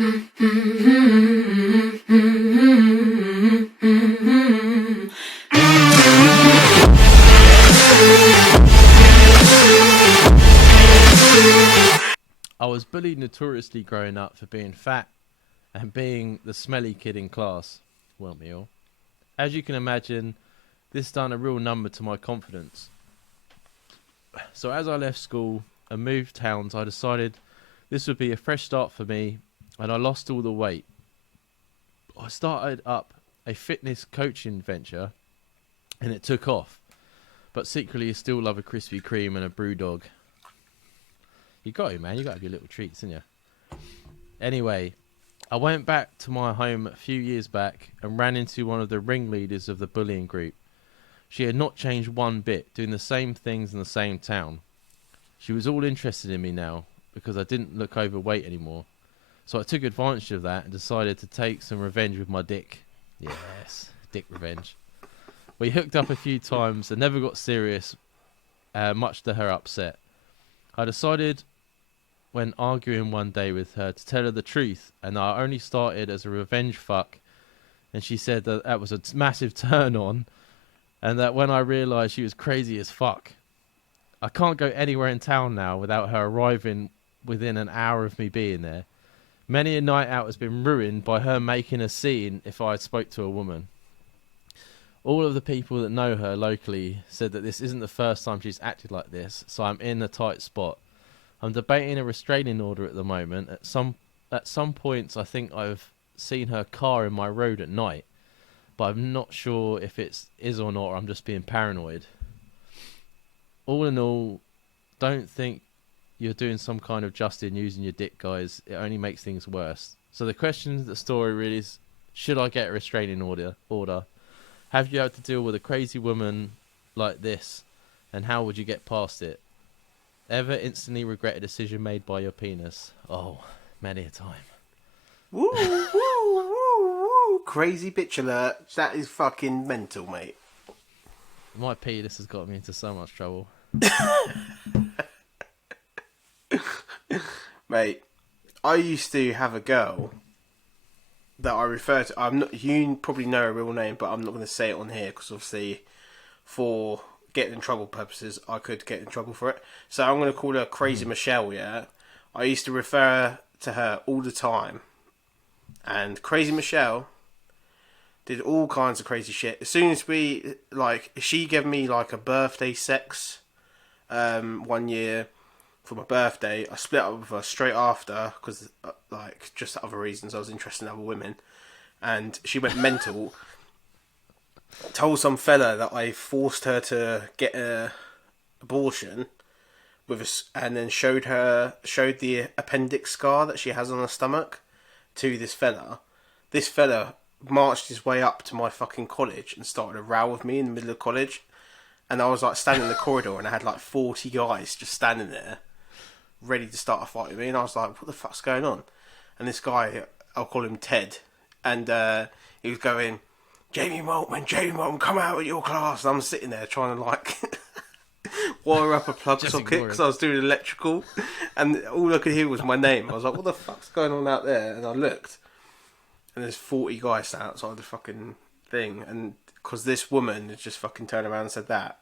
I was bullied notoriously growing up for being fat and being the smelly kid in class. Weren't we all? As you can imagine, this done a real number to my confidence. So as I left school and moved towns, I decided this would be a fresh start for me, and I lost all the weight. I started up a fitness coaching venture, and it took off. But secretly, I still love a Krispy Kreme and a brew dog. You got it, man. You got to have your little treats, didn't you? Anyway, I went back to my home a few years back and ran into one of the ringleaders of the bullying group. She had not changed one bit, doing the same things in the same town. She was all interested in me now because I didn't look overweight anymore. So I took advantage of that and decided to take some revenge with my dick. Yes, dick revenge. We hooked up a few times and never got serious, much to her upset. I decided when arguing one day with her to tell her the truth, and I only started as a revenge fuck, and she said that that was a massive turn on, and that when I realised she was crazy as fuck. I can't go anywhere in town now without her arriving within an hour of me being there. Many a night out has been ruined by her making a scene if I spoke to a woman. All of the people that know her locally said that this isn't the first time she's acted like this, so I'm in a tight spot. I'm debating a restraining order at the moment. At some points I think I've seen her car in my road at night, but I'm not sure if it is or not, or I'm just being paranoid. All in all, don't think you're doing some kind of justice using your dick, guys. It only makes things worse. So the question of the story really is, should I get a restraining order? Have you had to deal with a crazy woman like this, and how would you get past it? Ever instantly regret a decision made by your penis? Oh, many a time. Woo, woo, woo, woo. Crazy bitch alert. That is fucking mental, mate. My penis has got me into so much trouble. Mate, I used to have a girl that I refer to. I'm not. You probably know her real name, but I'm not going to say it on here because obviously, for getting in trouble purposes, I could get in trouble for it. So I'm going to call her Crazy Michelle. Yeah, I used to refer to her all the time, and Crazy Michelle did all kinds of crazy shit. As soon as she gave me like a birthday sex, one year. For my birthday, I split up with her straight after because, just other reasons. I was interested in other women, and she went mental. Told some fella that I forced her to get an abortion with us, and then showed the appendix scar that she has on her stomach to this fella. This fella marched his way up to my fucking college and started a row with me in the middle of college, and I was like standing in the corridor, and I had like 40 guys just standing there, ready to start a fight with me, and I was like, what the fuck's going on? And this guy, I'll call him Ted, and he was going, Jamie Maltman, come out of your class. And I'm sitting there trying to wire up a plug socket because I was doing electrical, and all I could hear was my name. I was like, what the fuck's going on out there? And I looked, and there's 40 guys standing outside the fucking thing, and because this woman had just fucking turned around and said that,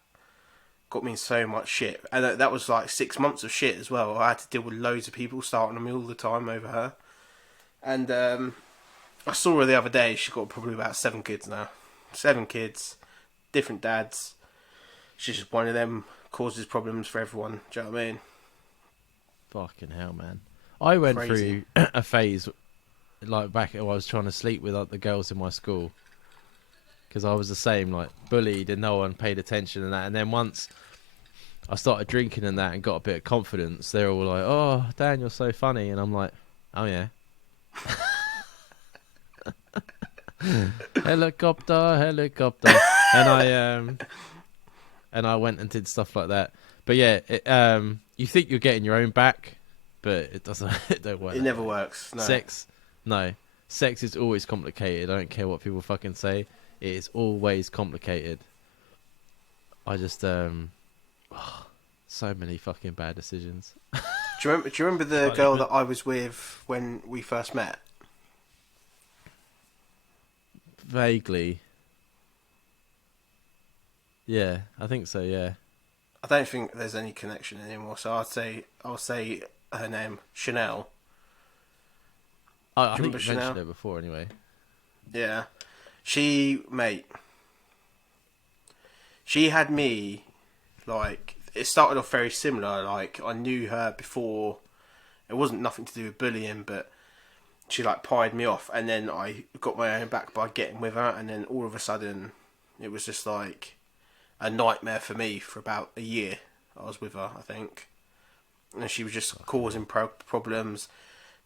got me in so much shit. And that was like 6 months of shit as well. I had to deal with loads of people starting on me all the time over her. And I saw her the other day. She's got probably about 7 kids now. 7 kids, different dads. She's just one of them, causes problems for everyone. Do you know what I mean? Fucking hell, man. I went Crazy. through a phase, like back when I was trying to sleep with the girls in my school. Because I was the same, like, bullied and no one paid attention and that. And then once I started drinking and that and got a bit of confidence, they were all like, oh, Dan, you're so funny. And I'm like, oh, yeah. Helicopter. And I went and did stuff like that. But yeah, you think you're getting your own back, but it doesn't. It don't work. It never works. No. Sex is always complicated. I don't care what people fucking say. It is always complicated. I just so many fucking bad decisions. Do you remember the girl that I was with when we first met? Vaguely. Yeah, I think so. Yeah. I don't think there's any connection anymore. So I'll say her name, Chanel. I Do you think remember you mentioned Chanel? it before anyway. Yeah. Mate, she had me, like, it started off very similar. Like, I knew her before. It wasn't nothing to do with bullying, but she, like, pied me off. And then I got my own back by getting with her. And then all of a sudden, it was just, like, a nightmare for me for about a year. I was with her, I think. And she was just causing problems,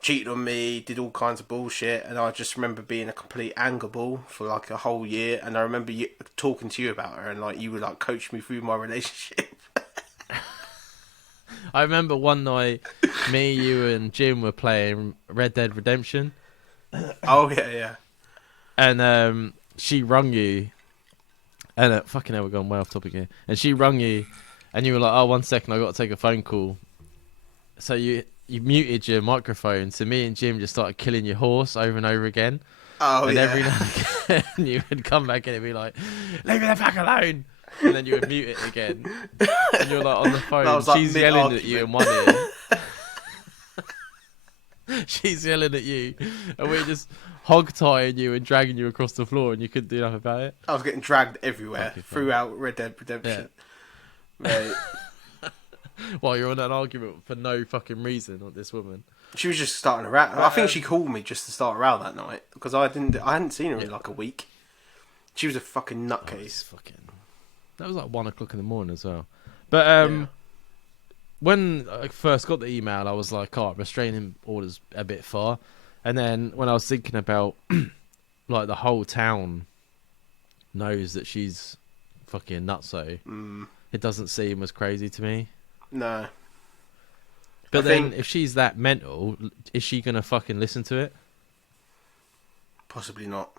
cheated on me, did all kinds of bullshit, and I just remember being a complete anger ball for like a whole year. And I remember talking to you about her, and like you would like coach me through my relationship. I remember one night, me, you, and Jim were playing Red Dead Redemption, Oh yeah, yeah. and she rung you, and fucking hell, we're going way off topic here. And she rung you, and you were like, "Oh, 1 second, I got to take a phone call." So you muted your microphone, so me and Jim just started killing your horse over and over again. Oh And yeah. every now and again, you would come back in and be like, "Leave me the fuck alone," and then you would mute it again, and you're like on the phone. That was like She's yelling at mid-argument. you in one ear. She's yelling at you, and we're just hog tying you and dragging you across the floor, and you couldn't do nothing about it. I was getting dragged everywhere Fucking fun. throughout Red Dead Redemption. Mate, While you're on an argument for no fucking reason with this woman. she was just starting a row. I think she called me just to start a row that night because I hadn't seen her in like a week. She was a fucking nutcase. That was like 1 o'clock in the morning as well. But Yeah. when I first got the email, I was like, "Oh, restraining orders a bit far." And then when I was thinking about, like, the whole town knows that she's fucking nutso, it doesn't seem as crazy to me. No. But I then, think- if she's that mental, is she gonna fucking listen to it? Possibly not.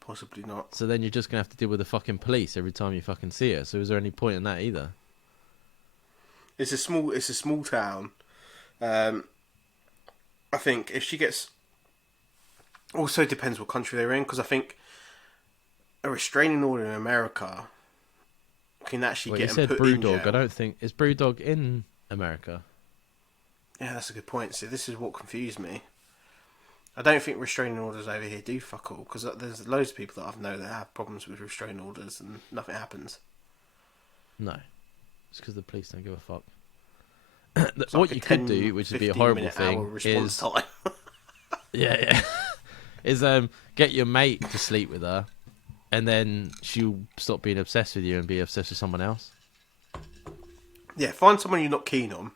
Possibly not. So then you're just gonna have to deal with the fucking police every time you fucking see her. So is there any point in that either? It's a small town. I think if she gets, also depends what country they're in, because I think a restraining order in America can actually Well, get you them said put in Brewdog. jail. I don't think is Brewdog in America. Yeah, that's a good point. See, this is what confused me. I don't think restraining orders over here do fuck all, because there's loads of people that I know that have problems with restraining orders and nothing happens. No, it's because the police don't give a fuck. It's What like a you could 10, do, which would be a 15 horrible minute hour thing, response is time. yeah, is get your mate to sleep with her, and then she'll stop being obsessed with you and be obsessed with someone else. Yeah, find someone you're not keen on,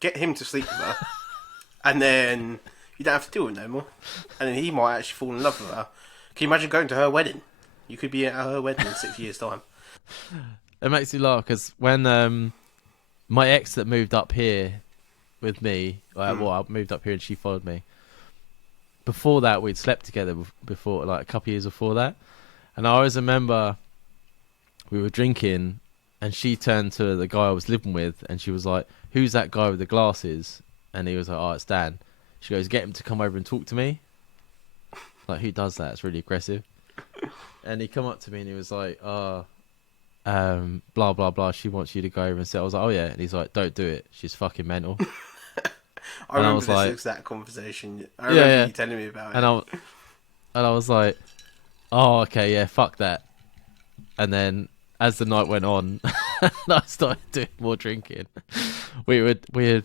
get him to sleep with her, and then you don't have to deal with it no more. And then he might actually fall in love with her. Can you imagine going to her wedding? You could be at her wedding in 6 years' time. It makes me laugh because when my ex that moved up here with me, well, I moved up here and she followed me. Before that, we'd slept together before, like a couple of years before that, and I always remember we were drinking, and she turned to the guy I was living with, and she was like, "Who's that guy with the glasses?" And he was like, "Oh, it's Dan." She goes, "Get him to come over and talk to me." Like, who does that? It's really aggressive. And he come up to me and he was like, "Oh, blah blah blah. She wants you to go over and sit." I was like, "Oh yeah." And he's like, "Don't do it. She's fucking mental." I And I remember was this like- exact conversation. I remember you telling me about it. And I was like, "Oh, okay, yeah, fuck that." And then as the night went on, I started doing more drinking. We had,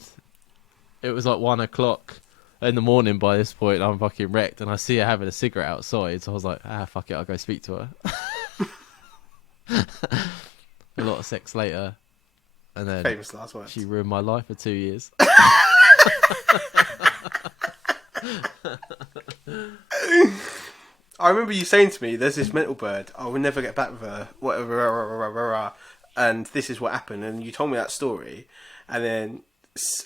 it was like 1 o'clock in the morning by this point. I'm fucking wrecked, and I see her having a cigarette outside. So I was like, fuck it, I'll go speak to her. A lot of sex later, and then Famous last words. she ruined my life for 2 years. I remember you saying to me, "There's this mental bird. I will never get back with her." Whatever, and this is what happened. And you told me that story, and then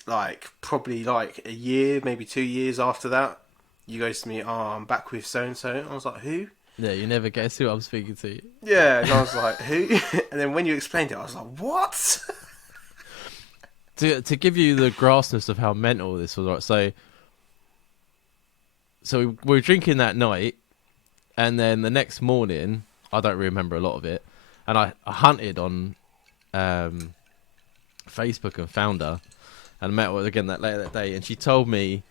like probably like a year, maybe 2 years after that, you goes to me, "Oh, I'm back with so and so." I was like, "Who?" Yeah, you never guess who I'm speaking to. Yeah, and I was like, "Who?" And then when you explained it, I was like, "What?" To give you the grossness of how mental this was, right? So we were drinking that night, And then the next morning, I don't remember a lot of it, and I hunted on Facebook and found her, and met her again that later that day, and she told me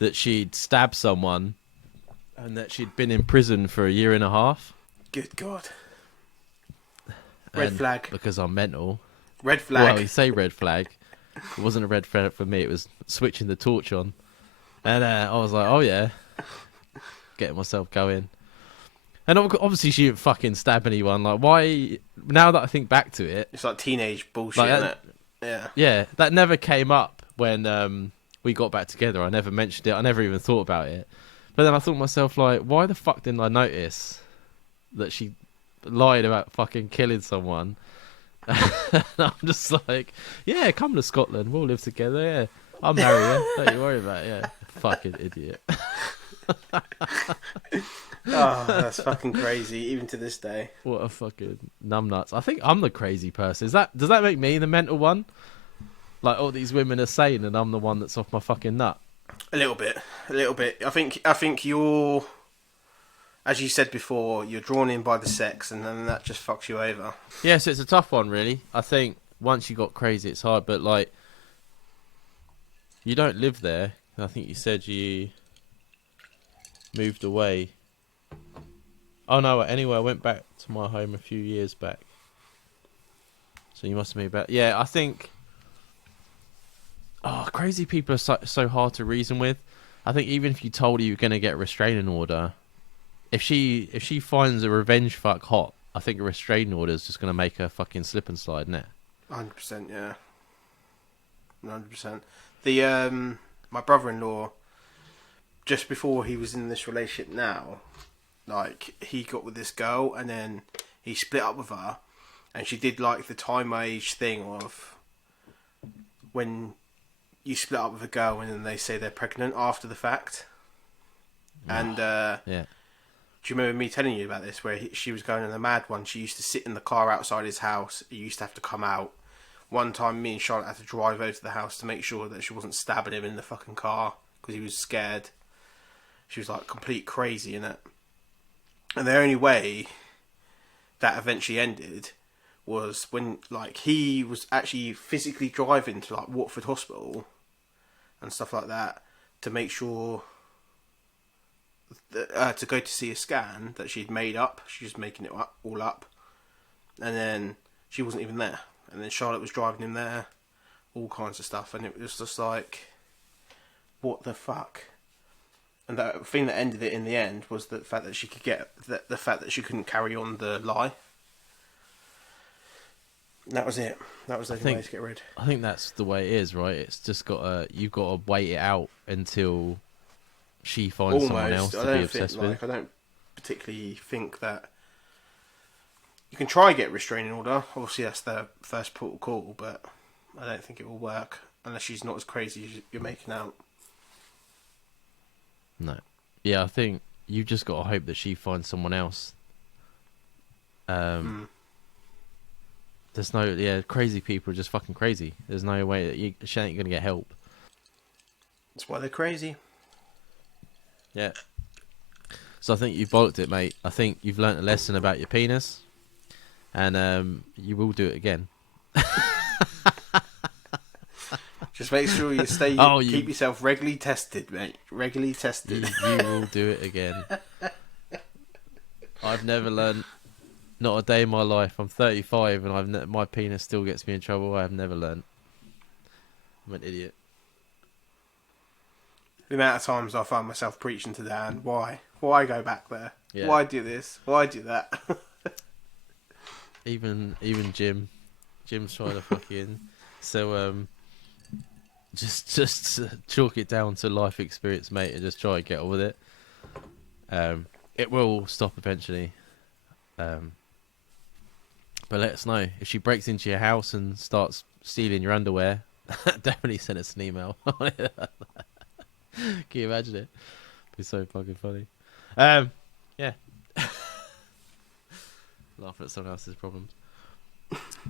that she'd stabbed someone and that she'd been in prison for 1.5 years. Good God. Red flag. Because I'm mental. Red flag. Well, you say red flag. It wasn't a red flag for me. It was switching the torch on. And I was like, oh, yeah. Getting myself going. And obviously she didn't fucking stab anyone. Like, why... Now that I think back to it... It's like teenage bullshit, isn't it? Yeah. Yeah, that never came up when we got back together. I never mentioned it. I never even thought about it. But then I thought to myself, like, why the fuck didn't I notice that she lied about fucking killing someone? And I'm just like, yeah, come to Scotland. We'll live together, yeah. I'll marry her. Don't you worry about it, yeah. Fucking idiot. Oh, that's fucking crazy, even to this day. What a fucking numbnuts. I think I'm the crazy person. Does that make me the mental one? Like, all these women are saying and I'm the one that's off my fucking nut? A little bit. I think you're, as you said before, you're drawn in by the sex, and then that just fucks you over. Yeah, so it's a tough one, really. I think once you got crazy, it's hard, but, like, you don't live there. I think you said you moved away. Oh, no, anyway, I went back to my home a few years back. So you must have moved back. Yeah, I think... Oh, crazy people are so hard to reason with. I think even if you told her you're going to get a restraining order, if she finds a revenge fuck hot, I think a restraining order is just going to make her fucking slip and slide, innit? 100%, yeah. 100%. My brother-in-law, just before he was in this relationship now, like, he got with this girl and then he split up with her, and she did, like, the time age thing of when you split up with a girl and then they say they're pregnant after the fact. And Yeah. do you remember me telling you about this, where she was going on a mad one? She used to sit in the car outside his house. He used to have to come out. One time me and Charlotte had to drive over to the house to make sure that she wasn't stabbing him in the fucking car because he was scared. She was like complete crazy in it. And the only way that eventually ended was when, like, he was actually physically driving to, like, Watford Hospital and stuff like that to make sure that, to go to see a scan that she'd made up. She was making it all up. And then she wasn't even there. And then Charlotte was driving him there. All kinds of stuff. And it was just like, what the fuck? And the thing that ended it in the end was the fact that she could get... the fact that she couldn't carry on the lie. That was it. That was the only way to get rid. I think that's the way it is, right? It's just you've got to wait it out until she finds someone else to be obsessed with. I don't particularly think that you can try and get a restraining order. Obviously, that's the first port of call, but I don't think it will work unless she's not as crazy as you're making out. No. Yeah, I think you just got to hope that she finds someone else. There's no, crazy people are just fucking crazy. There's no way that she ain't gonna get help. That's why they're crazy. Yeah. So I think you've bollocked it, mate. I think you've learnt a lesson about your penis, and you will do it again. Just make sure you keep yourself regularly tested, mate. Regularly tested. You will do it again. I've never learnt. Not a day in my life. I'm 35 and my penis still gets me in trouble. I have never learnt. I'm an idiot. The amount of times I find myself preaching to Dan, why go back there? Yeah. Why do this? Why do that? even Jim's trying to fucking just chalk it down to life experience, mate, and just try and get on with it. It will stop eventually. But let us know if she breaks into your house and starts stealing your underwear. Definitely send us an email. Can you imagine it? It'd be so fucking funny. Yeah. Laughing at someone else's problems.